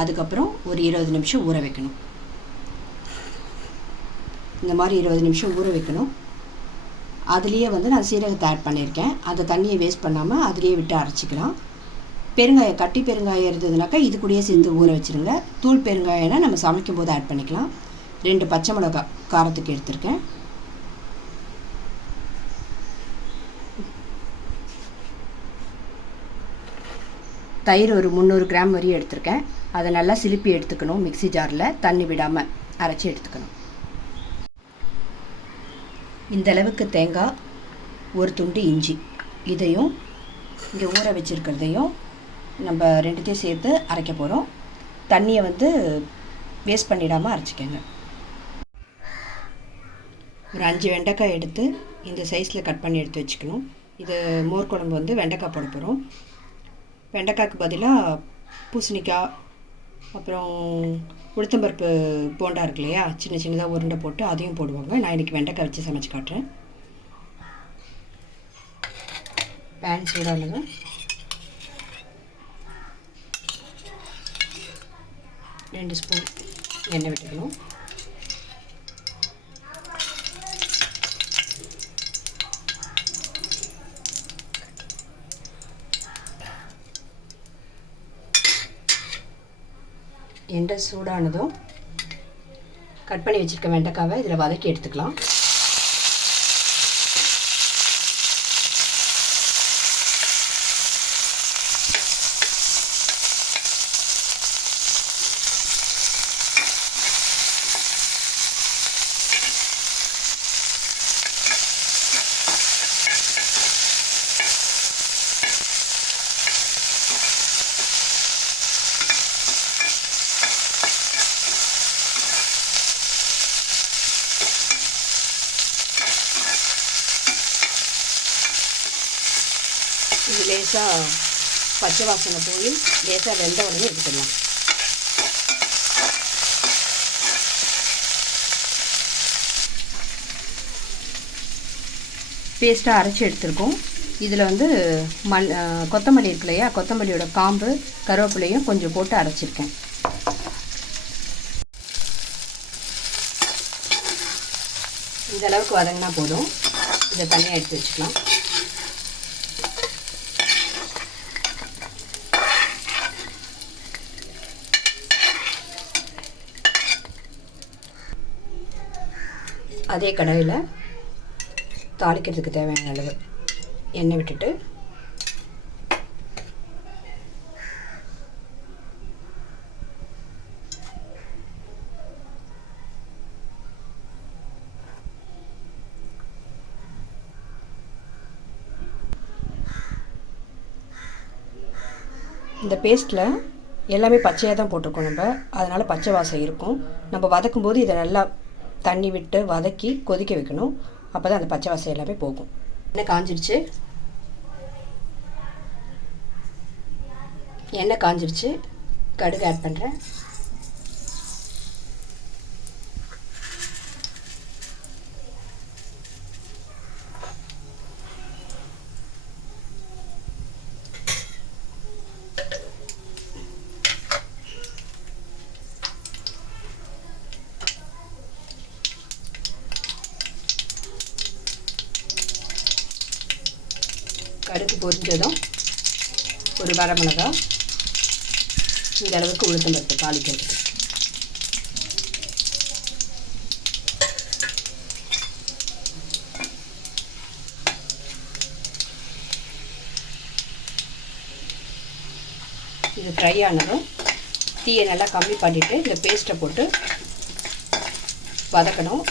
அதுக்கப்புறம் ஒரு 20 நிமிஷம் ஊற வைக்கணும். இந்த மாதிரி 20 நிமிஷம் ஊற வைக்கணும். அதுலேயே வந்து நான் சீரகத்தை ஆட் பண்ணியிருக்கேன். அந்த தண்ணியை வேஸ்ட் பண்ணாமல் அதுலேயே விட்டு அரைச்சிக்கலாம். பெருங்காயம், கட்டி பெருங்காயம் இருந்ததுனாக்கா இது கூடயே சேர்த்து ஊற வச்சுருங்க. தூள் பெருங்காயம்னா நம்ம சமைக்கும் போது ஆட் பண்ணிக்கலாம். 2 பச்சை மிளகா காரத்துக்கு எடுத்திருக்கேன். தயிர் ஒரு 300 கிராம் வரை எடுத்திருக்கேன். அதை நல்லா சிலுப்பி எடுத்துக்கணும். மிக்ஸி ஜாரில் தண்ணி விடாமல் அரைச்சி எடுத்துக்கணும். இந்த அளவுக்கு தேங்காய், ஒரு துண்டு இஞ்சி, இதையும் இங்கே ஊற வச்சுருக்கிறதையும் நம்ம 2த்தையும் சேர்த்து அரைக்க போகிறோம். தண்ணியை வந்து வேஸ்ட் பண்ணிடாமல் அரைச்சிக்கோங்க. ஒரு 5 வெண்டைக்காய் எடுத்து இந்த சைஸில் கட் பண்ணி எடுத்து வச்சுக்கணும். இது மோர் குழம்பு வந்து வெண்டைக்காய் போட போகிறோம். வெண்டைக்காய்க்கு பதிலாக பூசணிக்காய், அப்புறம் உளுத்தம்பருப்பு போண்டா இருக்கு இல்லையா, சின்ன சின்னதாக உருண்டை போட்டு அதையும் போடுவாங்க. நான் இன்றைக்கி வெண்டைக்காய் வச்சு சமைச்சு காட்டுறேன். பேன் சூடானதும் 2 ஸ்பூன் எண்ணெய் விட்டுக்கணும். எண்ணெய் சூடானதும் கட் பண்ணி வச்சுருக்க வெண்டைக்காவை இதில் வதக்கி எடுத்துக்கலாம். இது லேசாக பச்சை வாசனை போய் லேசாக வெந்த உடனே எடுத்துடலாம். பேஸ்ட்டாக அரைச்சி எடுத்துருக்கோம். இதில் வந்து கொத்தமல்லி இருக்கு இல்லையா, கொத்தமல்லியோட காம்பு, கருவேப்பிலையும் கொஞ்சம் போட்டு அரைச்சிருக்கேன். இந்த அளவுக்கு வதங்கினா போதும். இதை தனியாக எடுத்து வச்சுக்கலாம். அதே கடாயில் தாளிக்கிறதுக்கு தேவையான அளவு எண்ணெய் விட்டுட்டு இந்த பேஸ்ட்டில் எல்லாமே பச்சையாக தான் போட்டிருக்கோம் நம்ம, அதனால் பச்சை வாசம் இருக்கும். நம்ம வதக்கும்போது இதை நல்லா தண்ணி விட்டு வதக்கி கொதிக்க வைக்கணும். அப்போ தான் அந்த பச்சை வாசம் எல்லாமே போகும். எண்ணெய் காஞ்சிடுச்சு. கடுகு ஆட் பண்ணுறேன். கடுகு பொரிஞ்சதும் ஒரு வரமிளகா, இந்த அளவுக்கு உளுத்தம்பருப்பு தாளிக்கிறதுக்கு. இது ஃப்ரை ஆனதும் தீயை நல்லா கம்மி பண்ணிவிட்டு இந்த பேஸ்ட்டை போட்டு வதக்கணும்.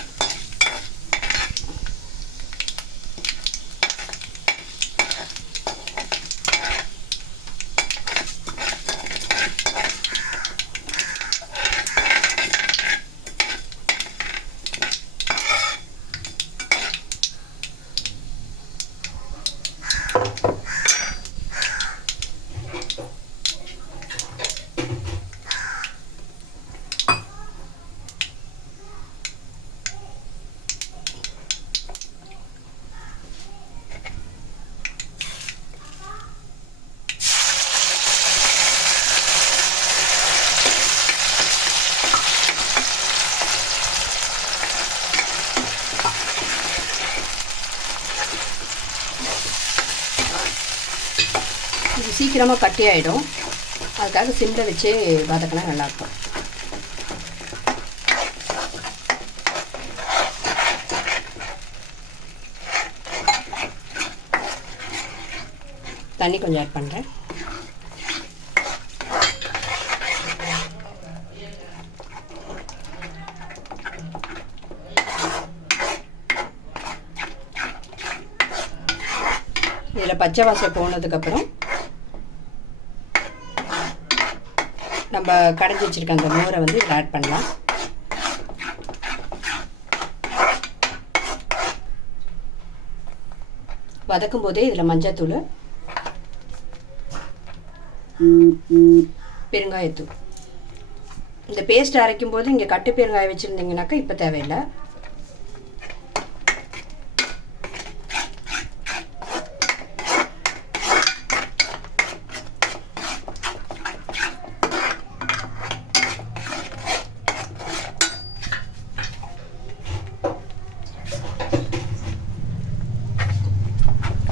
சீக்கிரமாக கட்டி ஆகிடும். அதுக்காக சிம்மில் வச்சே வதக்கினா நல்லாயிருக்கும். தண்ணி கொஞ்சம் ஆட் பண்ணுறேன். இதில் பச்சை வாசம் போனதுக்கப்புறம் நம்ம கடைஞ்சி வச்சுருக்க அந்த மோரை வந்து இதில் ஆட் பண்ணலாம். வதக்கும் போதே இதில் மஞ்சள்தூள், பெருங்காயத்தூள். இந்த பேஸ்ட் அரைக்கும் போது இங்கே கட்டு பெருங்காயம் வச்சுருந்தீங்கன்னாக்கா இப்போ தேவையில்லை.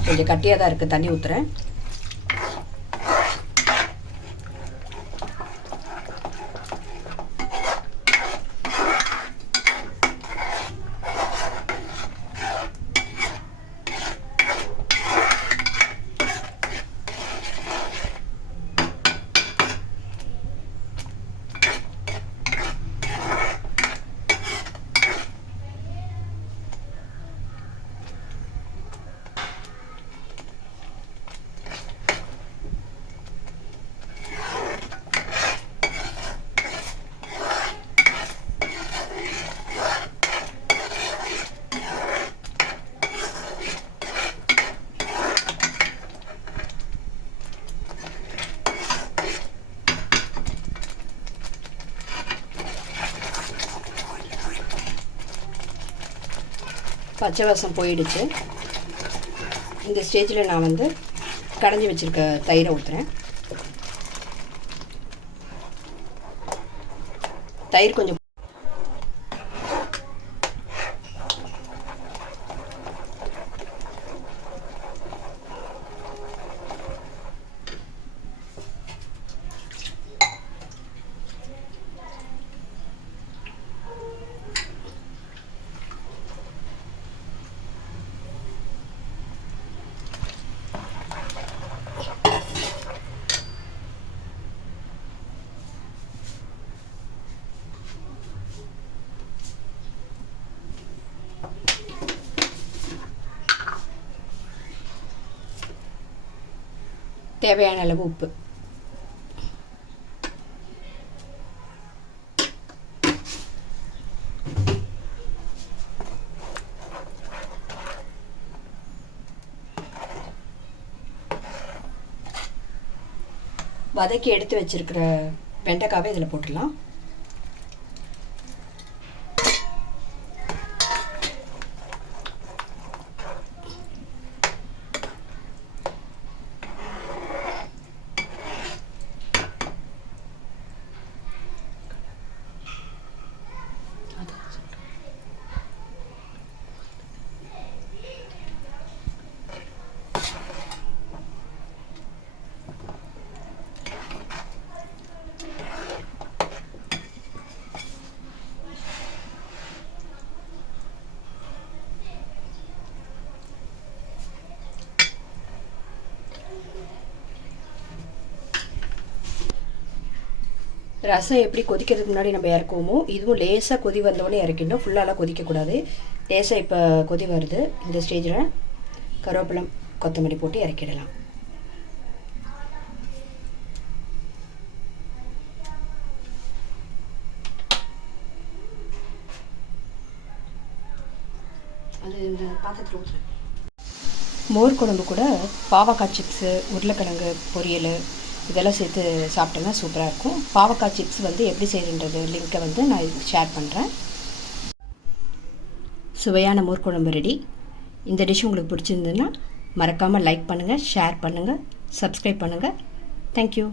கொஞ்சம் கட்டியாக தான் இருக்குது, தண்ணி ஊற்றுறேன். பச்சை வாசம் போயிடுச்சு. இந்த ஸ்டேஜில் நான் வந்து கடைஞ்சி வச்சுருக்க தயிரை ஊற்றுறேன். தயிர் கொஞ்சம் தேவையான அளவு உப்பு. வதக்கி எடுத்து வச்சிருக்கிற வெண்டைக்காவை இதில் போட்டுடலாம். ரசம் எப்படி கொதிக்கிறதுக்கு முன்னாடி நம்ம இறக்குவோமோ இதுவும் லேசாக கொதி வந்தோடனே இறக்கிடணும். ஃபுல்லாலாம் கொதிக்கக்கூடாது. லேசாக இப்போ கொதி வருது. இந்த ஸ்டேஜில் கருவேப்பிலை கொத்தமல்லி போட்டு இறக்கிடலாம். அது இந்த பாத்திரத்தில் ஊற்றுறேன். மோர் குழம்பு கூட பாவக்காய் சிப்ஸு, உருளைக்கிழங்கு பொரியல் இதெல்லாம் சேர்த்து சாப்பிட்டோன்னா சூப்பராக இருக்கும். பாவக்காய் சிப்ஸ் வந்து எப்படி செய்யணுன்றது லிங்க்கை வந்து நான் இதுக்கு ஷேர் பண்ணுறேன். சுவையான மோர் குழம்பு ரெடி. இந்த டிஷ் உங்களுக்கு பிடிச்சிருந்ததுன்னா மறக்காமல் லைக் பண்ணுங்கள், ஷேர் பண்ணுங்கள், சப்ஸ்கிரைப் பண்ணுங்கள். தேங்க்யூ.